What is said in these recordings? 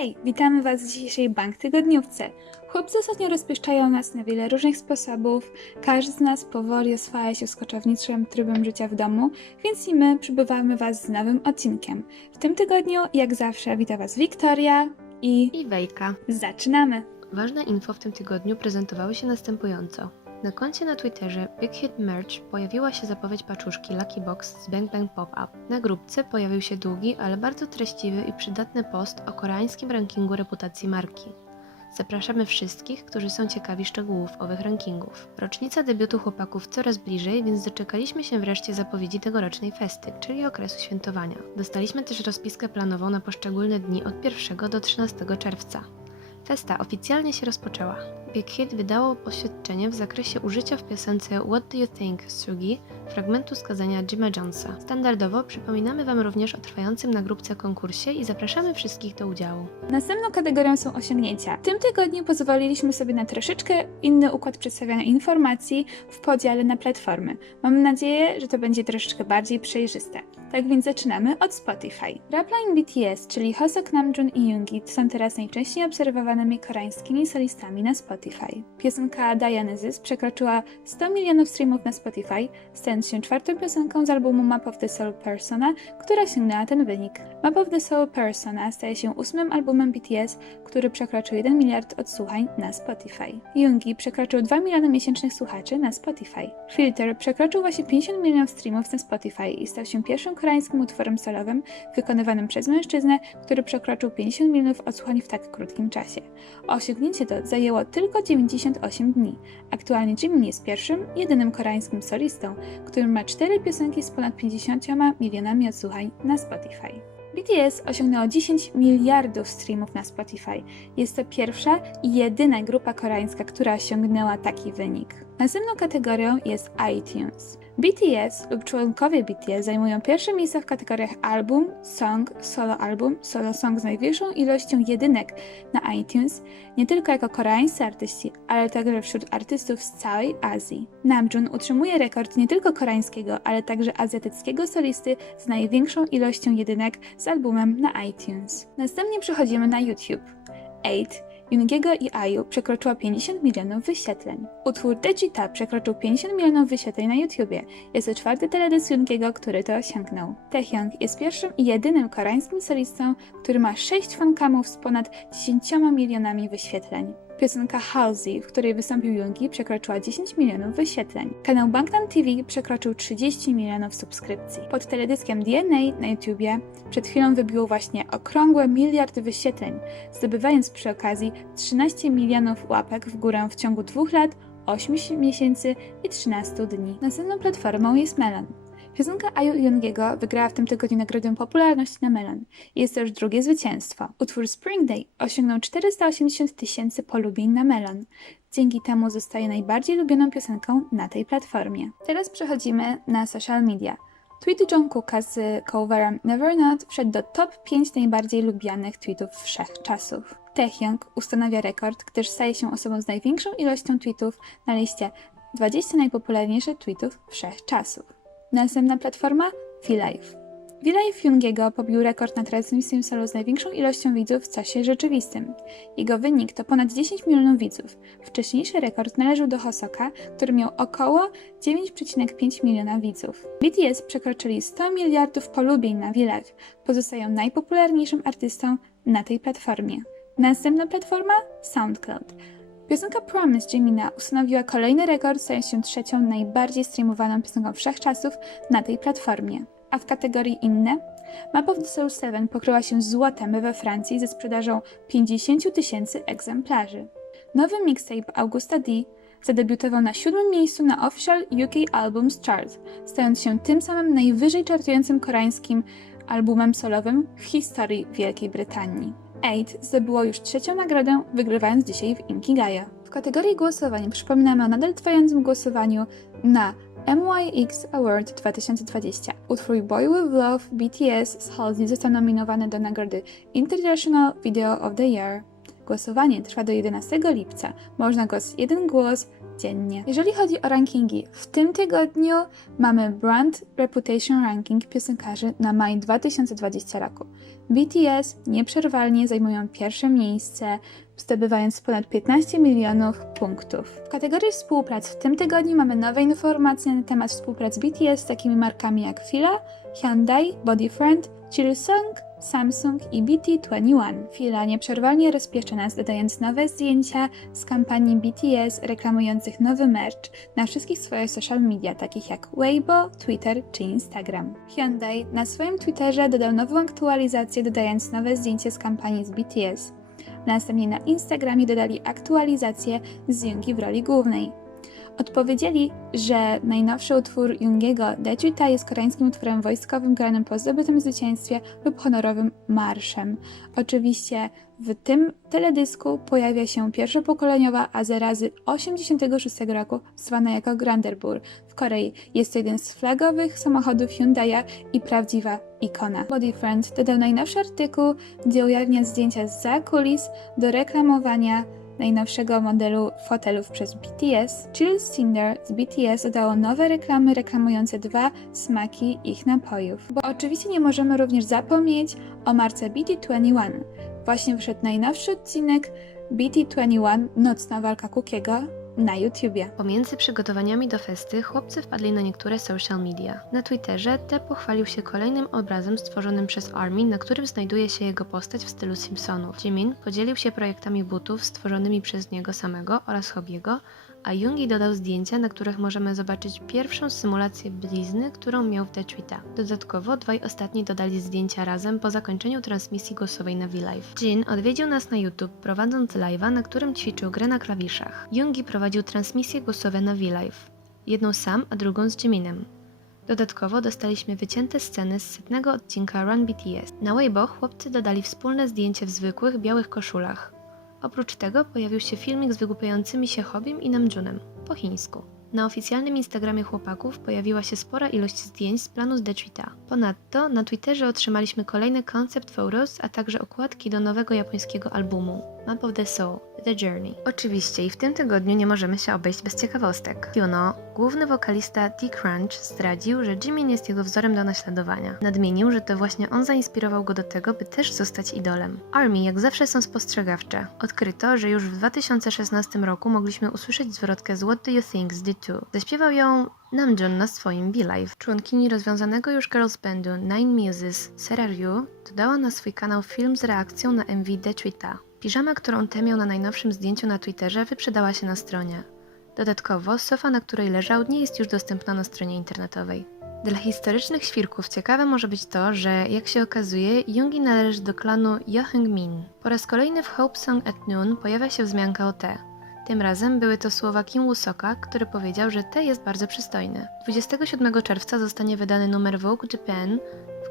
Hej, witamy Was w dzisiejszej Bank Tygodniówce. Chłopcy ostatnio rozpieszczają nas na wiele różnych sposobów. Każdy z nas powoli oswaja się z koczowniczym trybem życia w domu, więc i my przybywamy Was z nowym odcinkiem. W tym tygodniu, jak zawsze, wita Was Wiktoria i i Wejka. zaczynamy! Ważne info w tym tygodniu prezentowały się następująco. Na koncie na Twitterze Big Hit Merch pojawiła się zapowiedź paczuszki Lucky Box z Bang Bang Pop-Up. Na grupce pojawił się długi, ale bardzo treściwy i przydatny post o koreańskim rankingu reputacji marki. Zapraszamy wszystkich, którzy są ciekawi szczegółów owych rankingów. Rocznica debiutu chłopaków coraz bliżej, więc doczekaliśmy się wreszcie zapowiedzi tegorocznej festy, czyli okresu świętowania. Dostaliśmy też rozpiskę planową na poszczególne dni od 1 do 13 czerwca. Festa oficjalnie się rozpoczęła. Big Hit wydało oświadczenie w zakresie użycia w piosence What Do You Think Sugi fragmentu skazania Jima Jonesa. Standardowo przypominamy Wam również o trwającym na grupce konkursie i zapraszamy wszystkich do udziału. Następną kategorią są osiągnięcia. W tym tygodniu pozwoliliśmy sobie na troszeczkę inny układ przedstawiania informacji w podziale na platformy. Mamy nadzieję, że to będzie troszeczkę bardziej przejrzyste. Tak więc zaczynamy od Spotify. Rapline BTS, czyli Hosok Namjoon i Yoongi są teraz najczęściej obserwowanymi koreańskimi solistami na Spotify. Piosenka Dionysus przekroczyła 100 milionów streamów na Spotify, się czwartą piosenką z albumu Map of the Soul Persona, która osiągnęła ten wynik. Map of the Soul Persona staje się ósmym albumem BTS, który przekroczył 1 miliard odsłuchań na Spotify. Yoongi przekroczył 2 miliony miesięcznych słuchaczy na Spotify. Filter przekroczył właśnie 50 milionów streamów na Spotify i stał się pierwszym koreańskim utworem solowym wykonywanym przez mężczyznę, który przekroczył 50 milionów odsłuchań w tak krótkim czasie. Osiągnięcie to zajęło tylko 98 dni. Aktualnie Jimin jest pierwszym, jedynym koreańskim solistą, który ma cztery piosenki z ponad 50 milionami odsłuchań na Spotify. BTS osiągnęło 10 miliardów streamów na Spotify. Jest to pierwsza i jedyna grupa koreańska, która osiągnęła taki wynik. Następną kategorią jest iTunes. BTS lub członkowie BTS zajmują pierwsze miejsca w kategoriach album, song, solo album, solo song z największą ilością jedynek na iTunes, nie tylko jako koreańscy artyści, ale także wśród artystów z całej Azji. Namjoon utrzymuje rekord nie tylko koreańskiego, ale także azjatyckiego solisty z największą ilością jedynek z albumem na iTunes. Następnie przechodzimy na YouTube. 8 Jungiego i Ayu przekroczyła 50 milionów wyświetleń. Utwór Dejita przekroczył 50 milionów wyświetleń na YouTubie. Jest to czwarty teledysk Jungiego, który to osiągnął. Taehyung jest pierwszym i jedynym koreańskim solistą, który ma 6 fancamów z ponad 10 milionami wyświetleń. Piosenka Halsey, w której wystąpił Jungi, przekroczyła 10 milionów wyświetleń. Kanał Bangtan TV przekroczył 30 milionów subskrypcji. Pod teledyskiem DNA na YouTubie przed chwilą wybiło właśnie okrągłe miliard wyświetleń, zdobywając przy okazji 13 milionów łapek w górę w ciągu dwóch lat, 8 miesięcy i 13 dni. Następną platformą jest Melon. Piosenka Ayu i Yoongiego wygrała w tym tygodniu nagrodę popularności na Melon. Jest to już drugie zwycięstwo. Utwór Spring Day osiągnął 480 tysięcy polubień na Melon. Dzięki temu zostaje najbardziej lubioną piosenką na tej platformie. Teraz przechodzimy na social media. Tweet Jungkooka z coverem Never Not wszedł do top 5 najbardziej lubianych tweetów wszechczasów. Taehyung ustanawia rekord, gdyż staje się osobą z największą ilością tweetów na liście 20 najpopularniejszych tweetów wszechczasów. Następna platforma VLive. VLive Jungiego pobił rekord na transmisji solo z największą ilością widzów w czasie rzeczywistym. Jego wynik to ponad 10 milionów widzów. Wcześniejszy rekord należał do Hosoka, który miał około 9,5 miliona widzów. BTS przekroczyli 100 miliardów polubień na VLive. Pozostają najpopularniejszym artystą na tej platformie. Następna platforma SoundCloud. Piosenka Promise Jimina ustanowiła kolejny rekord, stając się trzecią najbardziej streamowaną piosenką wszechczasów na tej platformie. A w kategorii inne, Map of the Soul 7 pokryła się złotem we Francji ze sprzedażą 50 tysięcy egzemplarzy. Nowy mixtape Augusta D zadebiutował na siódmym miejscu na Official UK Albums Chart, stając się tym samym najwyżej czartującym koreańskim albumem solowym w historii Wielkiej Brytanii. 8 zdobyło już trzecią nagrodę, wygrywając dzisiaj w Inkigayo. W kategorii głosowań przypominamy o nadal trwającym głosowaniu na MYX Award 2020. Utwór Boy With Love BTS z Halsey został nominowany do nagrody International Video of the Year. Głosowanie trwa do 11 lipca. Można głos jeden głos dziennie. Jeżeli chodzi o rankingi, w tym tygodniu mamy Brand Reputation Ranking piosenkarzy na maj 2020 roku. BTS nieprzerwalnie zajmują pierwsze miejsce, zdobywając ponad 15 milionów punktów. W kategorii współprac w tym tygodniu mamy nowe informacje na temat współprac BTS z takimi markami jak Fila, Hyundai, Bodyfriend, Chilsung, Samsung i BT21. Fila nieprzerwalnie rozpieszcza nas, dodając nowe zdjęcia z kampanii BTS reklamujących nowy merch na wszystkich swoich social media, takich jak Weibo, Twitter czy Instagram. Hyundai na swoim Twitterze dodał nową aktualizację, dodając nowe zdjęcie z kampanii z BTS. Następnie na Instagramie dodali aktualizację z Jungi w roli głównej. Odpowiedzieli, że najnowszy utwór Jungiego Dejuta jest koreańskim utworem wojskowym granym po zdobytym zwycięstwie lub honorowym marszem. Oczywiście w tym teledysku pojawia się pierwszopokoleniowa Azera z 86 roku, zwana jako Granderbur w Korei. Jest to jeden z flagowych samochodów Hyundai'a i prawdziwa ikona. Bodyfriend dodał najnowszy artykuł, gdzie ujawnia zdjęcia z kulis do reklamowania najnowszego modelu fotelów przez BTS, Jill Cinder z BTS dodało nowe reklamy reklamujące dwa smaki ich napojów. Bo oczywiście nie możemy również zapomnieć o marce BT21. Właśnie wyszedł najnowszy odcinek BT21 Nocna walka Kukiego na YouTubie. Pomiędzy przygotowaniami do festy chłopcy wpadli na niektóre social media. Na Twitterze T pochwalił się kolejnym obrazem stworzonym przez Army, na którym znajduje się jego postać w stylu Simpsonów. Jimin podzielił się projektami butów stworzonymi przez niego samego oraz Hobbiego, a Jungi dodał zdjęcia, na których możemy zobaczyć pierwszą symulację blizny, którą miał w Dechuita. Dodatkowo dwaj ostatni dodali zdjęcia razem po zakończeniu transmisji głosowej na V-Live. Jin odwiedził nas na YouTube, prowadząc live'a, na którym ćwiczył grę na klawiszach. Jungi prowadził transmisje głosowe na V-Live. Jedną sam, a drugą z Jiminem. Dodatkowo dostaliśmy wycięte sceny z setnego odcinka Run BTS. Na Weibo chłopcy dodali wspólne zdjęcie w zwykłych, białych koszulach. Oprócz tego pojawił się filmik z wygłupiającymi się Hobim i Namjoonem po chińsku. Na oficjalnym Instagramie chłopaków pojawiła się spora ilość zdjęć z planu z Dechuita. Ponadto na Twitterze otrzymaliśmy kolejne concept photos, a także okładki do nowego japońskiego albumu Map of the Soul – The Journey. Oczywiście i w tym tygodniu nie możemy się obejść bez ciekawostek. Juno, główny wokalista T-Crunch, zdradził, że Jimin jest jego wzorem do naśladowania. Nadmienił, że to właśnie on zainspirował go do tego, by też zostać idolem. ARMY jak zawsze są spostrzegawcze. Odkryto, że już w 2016 roku mogliśmy usłyszeć zwrotkę z What Do You Think z D2. Zaśpiewał ją Namjoon na swoim B-Live. Członkini rozwiązanego już girls bandu Nine Muses, Sarah Ryu, dodała na swój kanał film z reakcją na MV Dechuita. Piżama, którą te miał na najnowszym zdjęciu na Twitterze, wyprzedała się na stronie. Dodatkowo, sofa, na której leżał, nie jest już dostępna na stronie internetowej. Dla historycznych świrków ciekawe może być to, że jak się okazuje, Jungi należy do klanu Yoheung-min. Po raz kolejny w Hope Song at Noon pojawia się wzmianka o te. Tym razem były to słowa Kim Woo-soka, który powiedział, że te jest bardzo przystojny. 27 czerwca zostanie wydany numer Vogue Japan,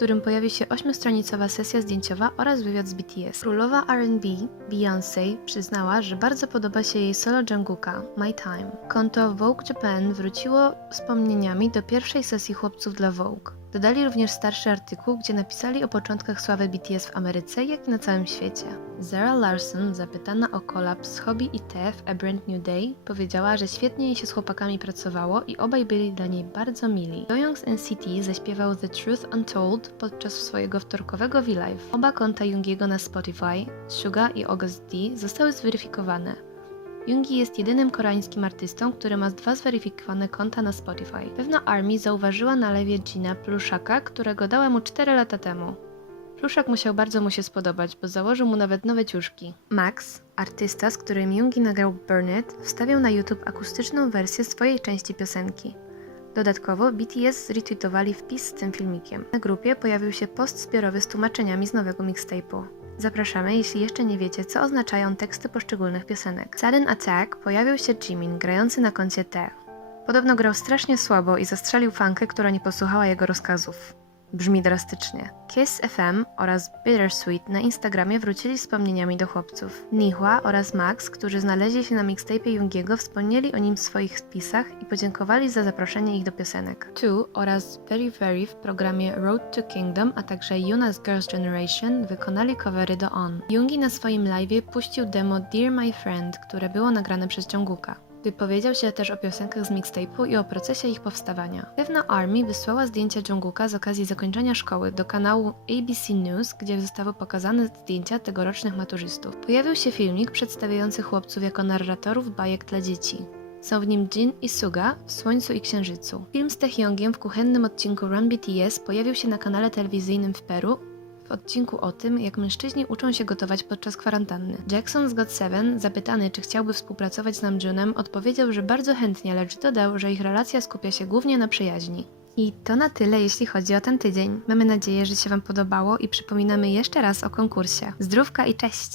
którym pojawi się ośmiostronicowa sesja zdjęciowa oraz wywiad z BTS. Królowa R&B, Beyoncé, przyznała, że bardzo podoba się jej solo Jungkooka, My Time. Konto Vogue Japan wróciło wspomnieniami do pierwszej sesji chłopców dla Vogue. Dodali również starszy artykuł, gdzie napisali o początkach sławy BTS w Ameryce, jak i na całym świecie. Zara Larson, zapytana o kolab z Hobby i T w A Brand New Day, powiedziała, że świetnie jej się z chłopakami pracowało i obaj byli dla niej bardzo mili. Doyoung's NCT zaśpiewał The Truth Untold podczas swojego wtorkowego V-Live. Oba konta Jungiego na Spotify, Suga i August D, zostały zweryfikowane. Jungi jest jedynym koreańskim artystą, który ma dwa zweryfikowane konta na Spotify. Pewna Army zauważyła na lewie Gina pluszaka, którego dała mu 4 lata temu. Pluszak musiał bardzo mu się spodobać, bo założył mu nawet nowe ciuszki. Max, artysta, z którym Jungi nagrał Burn It, na YouTube akustyczną wersję swojej części piosenki. Dodatkowo BTS zretweetowali wpis z tym filmikiem. Na grupie pojawił się post zbiorowy z tłumaczeniami z nowego mixtape'u. Zapraszamy, jeśli jeszcze nie wiecie, co oznaczają teksty poszczególnych piosenek. Sudden Attack pojawił się Jimin, grający na koncie T. Podobno grał strasznie słabo i zastrzelił fankę, która nie posłuchała jego rozkazów. Brzmi drastycznie. Kiss FM oraz Bittersweet na Instagramie wrócili wspomnieniami do chłopców. Nihua oraz Max, którzy znaleźli się na mixtape'ie Jungiego, wspomnieli o nim w swoich spisach i podziękowali za zaproszenie ich do piosenek. Two oraz Very Very w programie Road to Kingdom, a także Yuna's Girls' Generation wykonali covery do On. Jungi na swoim live'ie puścił demo Dear My Friend, które było nagrane przez Jungkooka. Wypowiedział się też o piosenkach z mixtape'u i o procesie ich powstawania. Pewna Army wysłała zdjęcia Jungkooka z okazji zakończenia szkoły do kanału ABC News, gdzie zostały pokazane zdjęcia tegorocznych maturzystów. Pojawił się filmik przedstawiający chłopców jako narratorów bajek dla dzieci. Są w nim Jin i Suga w Słońcu i Księżycu. Film z Taehyungiem w kuchennym odcinku Run BTS pojawił się na kanale telewizyjnym w Peru w odcinku o tym, jak mężczyźni uczą się gotować podczas kwarantanny. Jackson z God7, zapytany, czy chciałby współpracować z Namjoonem, odpowiedział, że bardzo chętnie, lecz dodał, że ich relacja skupia się głównie na przyjaźni. I to na tyle, jeśli chodzi o ten tydzień. Mamy nadzieję, że się Wam podobało i przypominamy jeszcze raz o konkursie. Zdrówka i cześć!